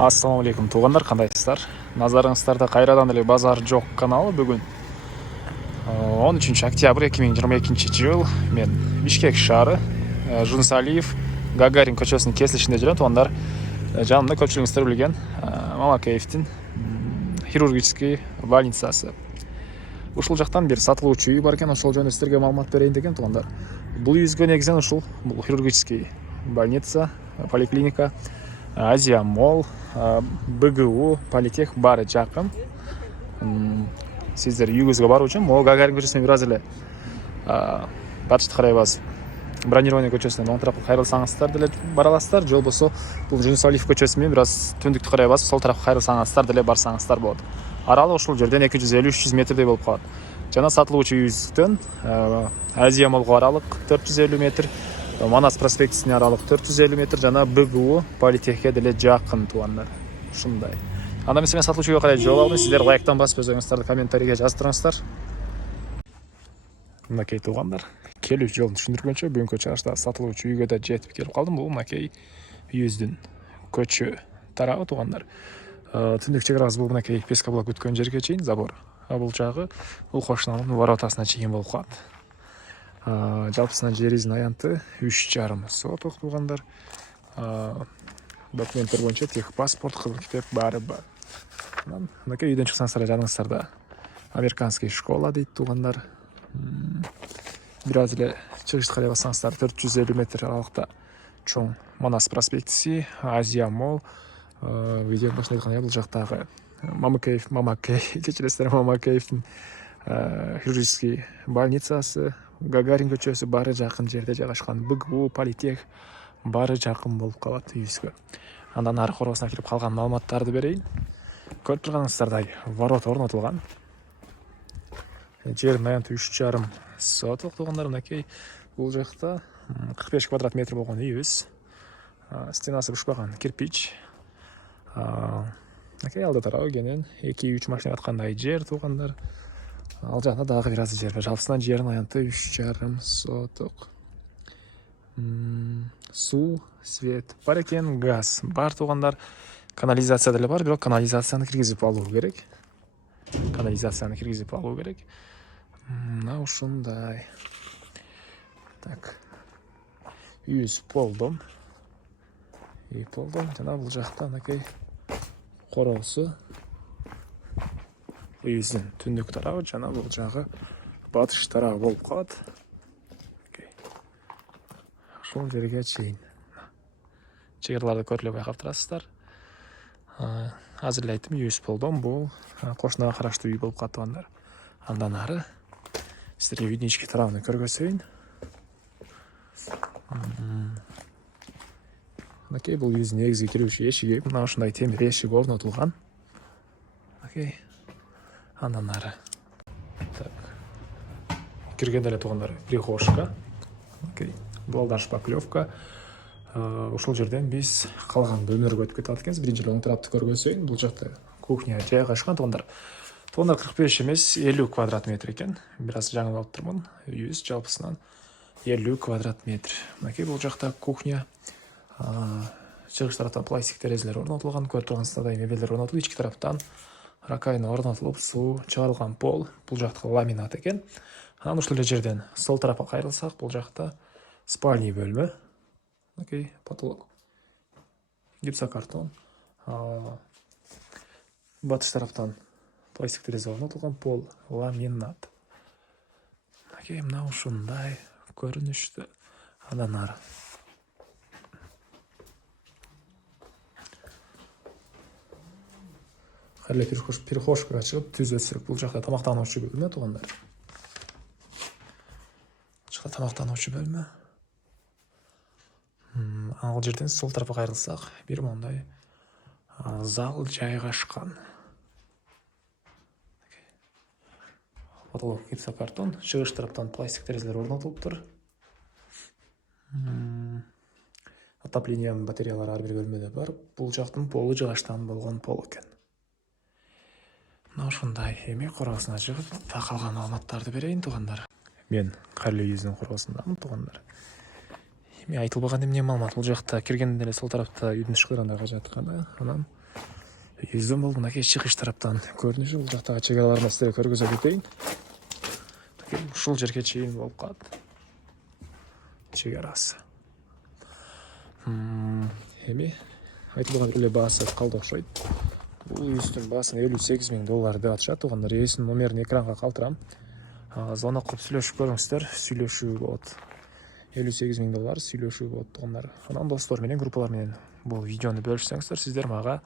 Ассалаумағалейкум туғандар, қандайсыздар? Назарыңыздарда қайрадан эле базар жоқ каналы. Бүгін 13 октябрь 2022 жыл. Мен Бишкек шаары, Жунсалиев Гагарин көчөсүнүн кесилишинде жүрөм. Туғандар, жанымда көпчүлүгүңүздөр билген Мамакеевдин хирургический больницасы. Ушул жактан бир сатылуучу үй бар экен, ошол жөнүндө сиздерге маалымат берейин деген туғандар. Бул үйүзгө негизинен ушул хирургический больница, поликлиника, Азия Мол, БГУ, Политех бары жакын. Сиздер үйүңүзгө баруу үчүн могу Гагарин көчөсүнөн бир аз эле батышты карайбыз. Бронирование көчөсүнөн оң тарапка кайрылсаңыздар деле бара аласыздар. Же болбосо бул Жунсалиев көчөсү менен бир аз түндүктү карайбыз, сол тарапка кайрылсаңыздар деле барсаңыздар болот. Аралы ушул жерден 250-300 метрдей болуп калат. Жана сатылуучу үйүздөн Азия Молго аралык 450 метр, Манас проспектисине аралык 450 метр, жана БГУ Политехке деле жакын тугандар. Ушундай. Анда мен сатылуучуга кандай жол алдым, сиздер лайктан басып өзүңүздөрдү комментарийге жаздырыңыздар. Мынакей тугандар, келүү жолун түшүндүргөнчө бүгүнкү чыгышта сатылуучу үйгө да жетип келип калдым. Бул мынакей үйүздүн көчө тарабы тугандар. Түндүк чек арабыз бул мынакей Пескоблок өткөн жерге чейин забор. Бул жагы бул кошуналардын воротасына чейин болуп калат. Жалпысынан жерибиздин аянты 3,5 соток тугандар. Документтер боюнча техпаспорт, кызыл китеп баары бар. Мынакей үйдөн чыксаңыздар жаныңыздарда американский школа дейт тугандар. Бир аз эле чыгышты карай бассаңыздар 450 метр аралыкта чоң Манас проспектиси, Азия Мол, видео башында айткандай бул жактагы Мамакеевдин хирургический больницасы, Гагарин көчөсү баары жакын жерде жайгашкан. БГУ, Политех баары жакын болуп калат үйүбүзгө. Андан ары коросуна кирип калган маалыматтарды берейин. Көрүп турганыңыздардай ворот орнотулган. Жердин аянты 3,5 соток тугандар. Мынакей бул жакта 45 квадрат метр болгон үйүбүз. Стенасы бушпаган кирпич. Мынакей алды тарабы кенен 2-3 машина аткандай жер тугандар. Ал жакта дагы бир аз жер бар. Жалпысынан жердин аянты 3,5 соток. Суу, свет бар экен, газ бар тугандар. Канализация деле бар, бирок канализацияны киргизип алуу керек. Мына ушундай. Так. Үйүз полдом. Жана бул жакта мынакей короосу. Үйүздүн түндүк тарабы жана бул жагы батыш тарабы болуп калат. Ушул жерге чейин. Чыгырларды көрүп эле байкап турасыздар. Азыр эле айттым, үйүз полдом, бул кошунага караштуу үй болуп калат тугандар. Андан ары сиздерге үйдүн ички тарабын көргөзөйүн. Мынакей бул үйүздүн негизги кирүүчү эшиги. Мына ушундай темир эшик орнотулган. Мынакей. Андан ары. Так. Киргенде эле тугандар прихожка. Мынакей. Балдар шпаклевка. Ушул жерден биз калган бөлмөлөргө өтүп кетип аткенбиз. Биринчи эле оң тарапты көргөзөйүн. Бул жакта кухня жайгашкан тугандар. 45 эмес 50 квадрат метр экен. Бир аз жаңылып алыптырмын. Үйүбүз жалпысынан 50 квадрат метр. Мынакей бул жакта кухня. Чыгыш тараптан пластик терезелер орнотулган. Көрүп турганыңыздардай мебелдер орнотулуп, ички тараптан ракайна орнотулуп, суу чыгарылган пол. Бул жакта ламинат экен. Анан ушул эле жерден сол тарапка кайрылсак, бул жакта спальный бөлмө. Мынакей потолок. Гипсокартон. Батыш тараптан пластик терезе орнотулган, пол ламинат. Мынакей мына ушундай көрүнүштө. Андан ары. Кайра перехожкага чыгып түз өтсөк, бул жакта тамактануучу бөлмө тугандар. Тамактануучу бөлмө. Ал жерден сол тарапка кайрылсак, бир мондай зал жайгашкан. Потолок гипсокартон, чыгыш тараптан пластик терезелер орнотулуптур. Отоплениянын батареялары ар бир бөлмөдө бар. Бул жактын полу жыгачтан болгон пол экен. Мына ушундай. Эми короосуна чыгып, калган маалыматтарды берейин тугандар. Мен кайрылуу үйүздүн короосундамын тугандар. Эми айтылбаган эмне маалымат. Бул жакта киргенде эле сол тарапта үйдүн ишыктарында жатканы, анан Үйүздөн бул мынакей чыгыш тараптан көрүнүшү, бул жактагы чегараларын сиздерге көргөзө кетейин. Ушул жерге чейин болуп калат чегарасы. Эми айтылган эле баасы калды окшойт. Бул үйүстүн баасын $58,000 деп атышат. Туугандар, ээсинин номерин экранга калтырам. Звонок кылып сүйлөшүп көрүңүздөр. Сүйлөшүүгө болот. $58,000 сүйлөшүүгө болот туугандар. Анан достор менен, группалар менен бул видеону бөлүшсөңүздөр, сиздер мага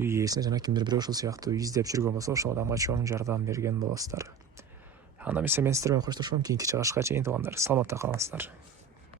үй ээсине жана кимдир бирөө ушул сыяктуу үй издеп жүргөн болсо, ошол адамга чоң жардам берген болосуздар. Анда эмесе мен сиздер менен коштошом. Кийинки чыгышка чейин туугандар, саламатта калыңыздар.